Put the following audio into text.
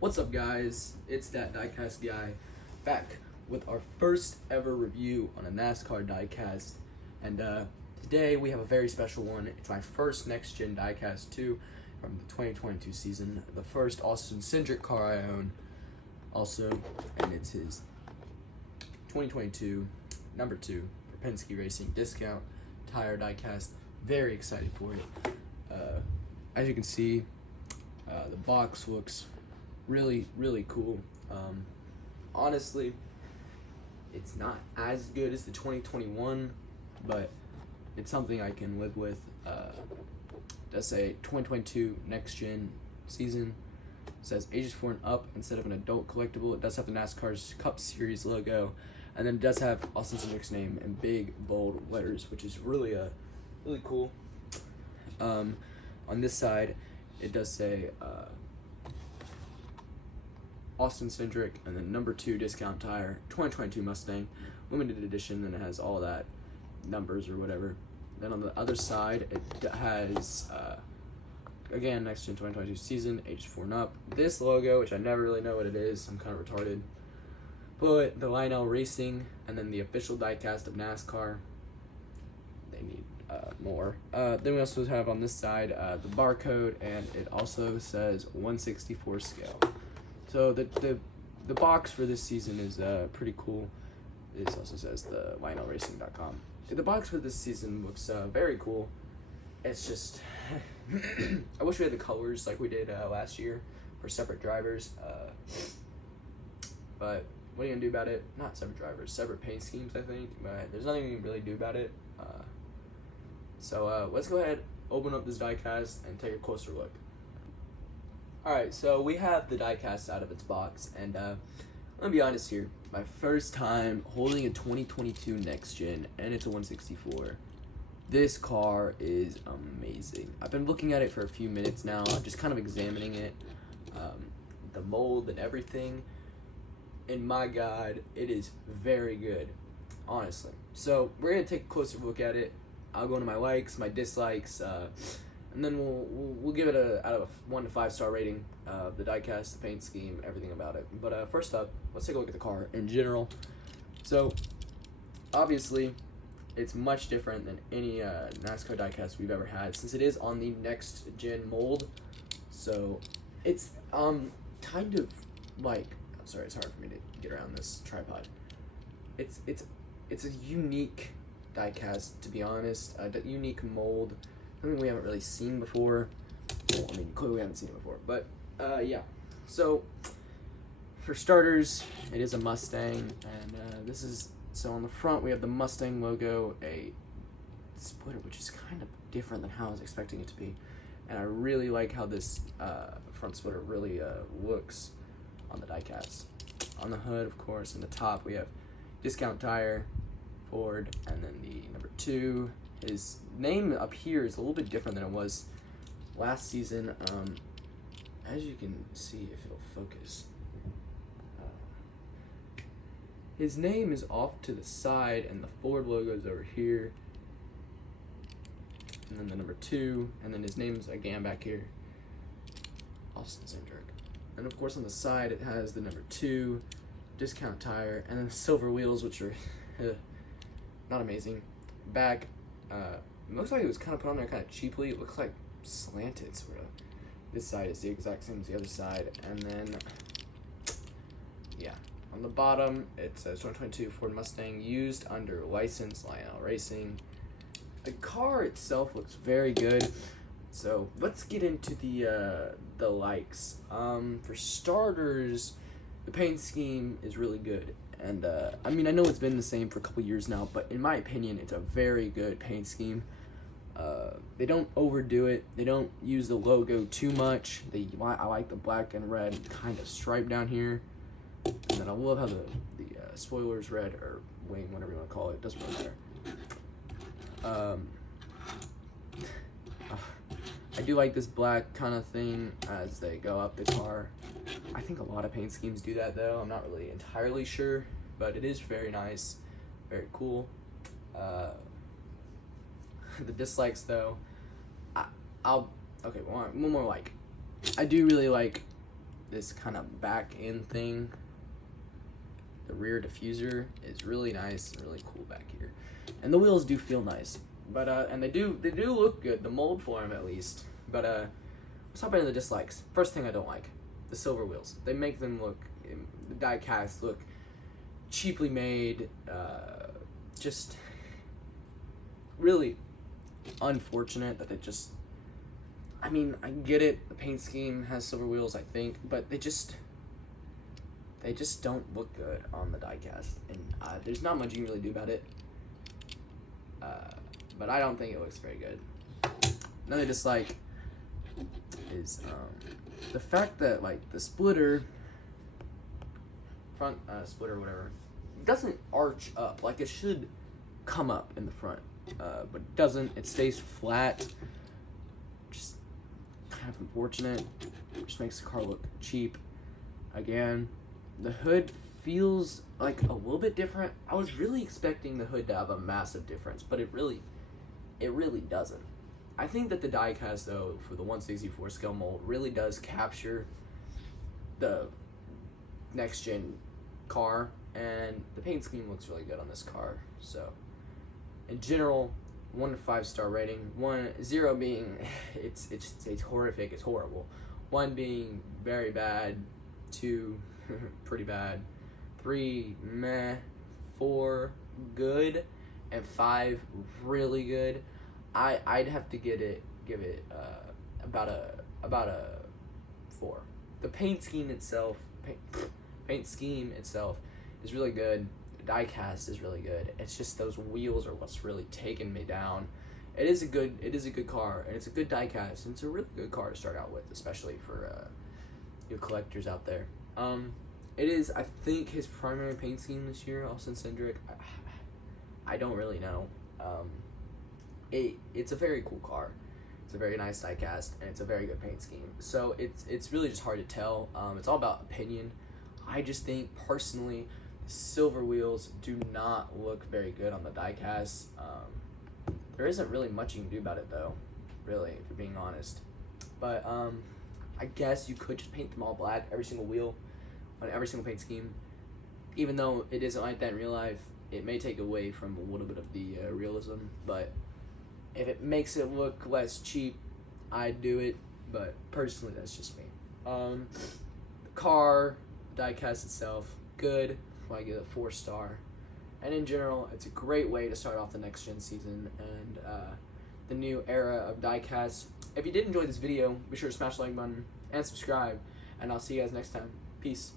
What's up, guys? It's that Diecast guy back with our first ever review on a Nascar diecast. And today we have a very special one. It's my first next gen diecast 2 from the 2022 season. The first Austin Cindric car I own, also, and it's his 2022 number 2 for Penske Racing discount tire diecast. Very excited for it. As you can see, the box looks really cool. Honestly, it's not as good as the 2021, but it's something I can live with. Does say 2022 next gen season, says ages 4 and up instead of an adult collectible. It does have the NASCAR's Cup Series logo, and then it does have Austin Cindric's name in big bold letters, which is really cool. On this side, it does say Austin Cindric, and then number 2 discount tire, 2022 Mustang, limited edition, and it has all that numbers or whatever. Then on the other side, it has, again, next gen 2022 season, ages 4 and up. This logo, which I never really know what it is, I'm kind of retarded. But the Lionel Racing, and then the official diecast of NASCAR. They need more. Then we also have on this side the barcode, and it also says 1/64 scale. So the box for this season is pretty cool. It also says the LionelRacing.com. The box for this season looks very cool. It's just I wish we had the colors like we did last year for separate drivers. But what are you gonna do about it? Not separate drivers, separate paint schemes, I think. But there's nothing you can really do about it. So let's go ahead, open up this diecast, and take a closer look. Alright, so we have the diecast out of its box, and I'm gonna be honest here. My first time holding a 2022 next gen, and it's a 1/64. This car is amazing. I've been looking at it for a few minutes now, just kind of examining it, the mold and everything. And my God, it is very good, honestly. So we're gonna take a closer look at it. I'll go into my likes, my dislikes, and then we'll give it out of a 1 to 5 star rating. The diecast, the paint scheme, everything about it. But first up, let's take a look at the car in general. So obviously, it's much different than any NASCAR diecast we've ever had, since it is on the next gen mold. So it's kind of like, I'm sorry, it's hard for me to get around this tripod. It's a unique diecast, to be honest. A unique mold, something we haven't really seen before. Well, I mean, clearly we haven't seen it before, but yeah. So for starters, it is a Mustang, and this is, so on the front we have the Mustang logo, a splitter, which is kind of different than how I was expecting it to be, and I really like how this front splitter really looks on the diecast. On the hood, of course, in the top we have discount tire, Ford, and then the number 2. His name up here is a little bit different than it was last season. As you can see, if it'll focus, his name is off to the side, and the Ford logo is over here, and then the number 2, and then his name's again back here, Austin Cindric. And of course on the side it has the number 2, discount tire, and then the silver wheels, which are not amazing. Back, it looks like it was kind of put on there kind of cheaply. It looks like slanted, sort of. This side is the exact same as the other side. And then, yeah, on the bottom, it says 2022 Ford Mustang used under license, Lionel Racing. The car itself looks very good. So let's get into the likes. For starters, the paint scheme is really good. And I mean, I know it's been the same for a couple years now, but in my opinion, it's a very good paint scheme. They don't overdo it. They don't use the logo too much. I like the black and red kind of stripe down here. And then I love how the spoiler's red, or wing, whatever you want to call it. Doesn't really matter. I do like this black kind of thing as they go up the car. I think a lot of paint schemes do that, though. I'm not really entirely sure, but it is very nice, very cool. The dislikes, though, okay, one more like. I do really like this kind of back end thing. The rear diffuser is really nice and really cool back here, and the wheels do feel nice. But and they do look good, the mold for them at least. But let's hop into the dislikes. First thing I don't like, the silver wheels. They make them look, the die-cast look cheaply made. Just really unfortunate that it just. I mean, I get it. The paint scheme has silver wheels, I think, but they just don't look good on the die-cast, and there's not much you can really do about it. But I don't think it looks very good. Another dislike is the fact that like the splitter, front splitter, whatever, doesn't arch up like it should come up in the front, but it doesn't. It stays flat. Just kind of unfortunate. Just makes the car look cheap. Again, the hood feels like a little bit different. I was really expecting the hood to have a massive difference, but it really doesn't. I think that the die-cast, though, for the 1/64 scale mold really does capture the next-gen car, and the paint scheme looks really good on this car. So, in general, 1 to 5 star rating. 0 being it's horrific, it's horrible. 1 being very bad. 2 pretty bad. 3 meh. 4 good, and 5 really good. I'd have to give it about a 4. The paint scheme itself is really good. The die-cast is really good. It's just those wheels are what's really taking me down. It is a good car, and it's a good die-cast, and it's a really good car to start out with, especially for you collectors out there. It is, I think, his primary paint scheme this year, Austin Cindric. I don't really know. It's a very cool car. It's a very nice die-cast, and it's a very good paint scheme. So it's really just hard to tell. It's all about opinion. I just think, personally, the silver wheels do not look very good on the die-cast. There isn't really much you can do about it, though, really, if you're being honest. But I guess you could just paint them all black, every single wheel, on every single paint scheme. Even though it isn't like that in real life, it may take away from a little bit of the realism, but if it makes it look less cheap, I'd do it, but personally, that's just me. The car, die-cast itself, good. I give it a 4 star. And in general, it's a great way to start off the next-gen season and the new era of die-cast. If you did enjoy this video, be sure to smash the like button and subscribe, and I'll see you guys next time. Peace.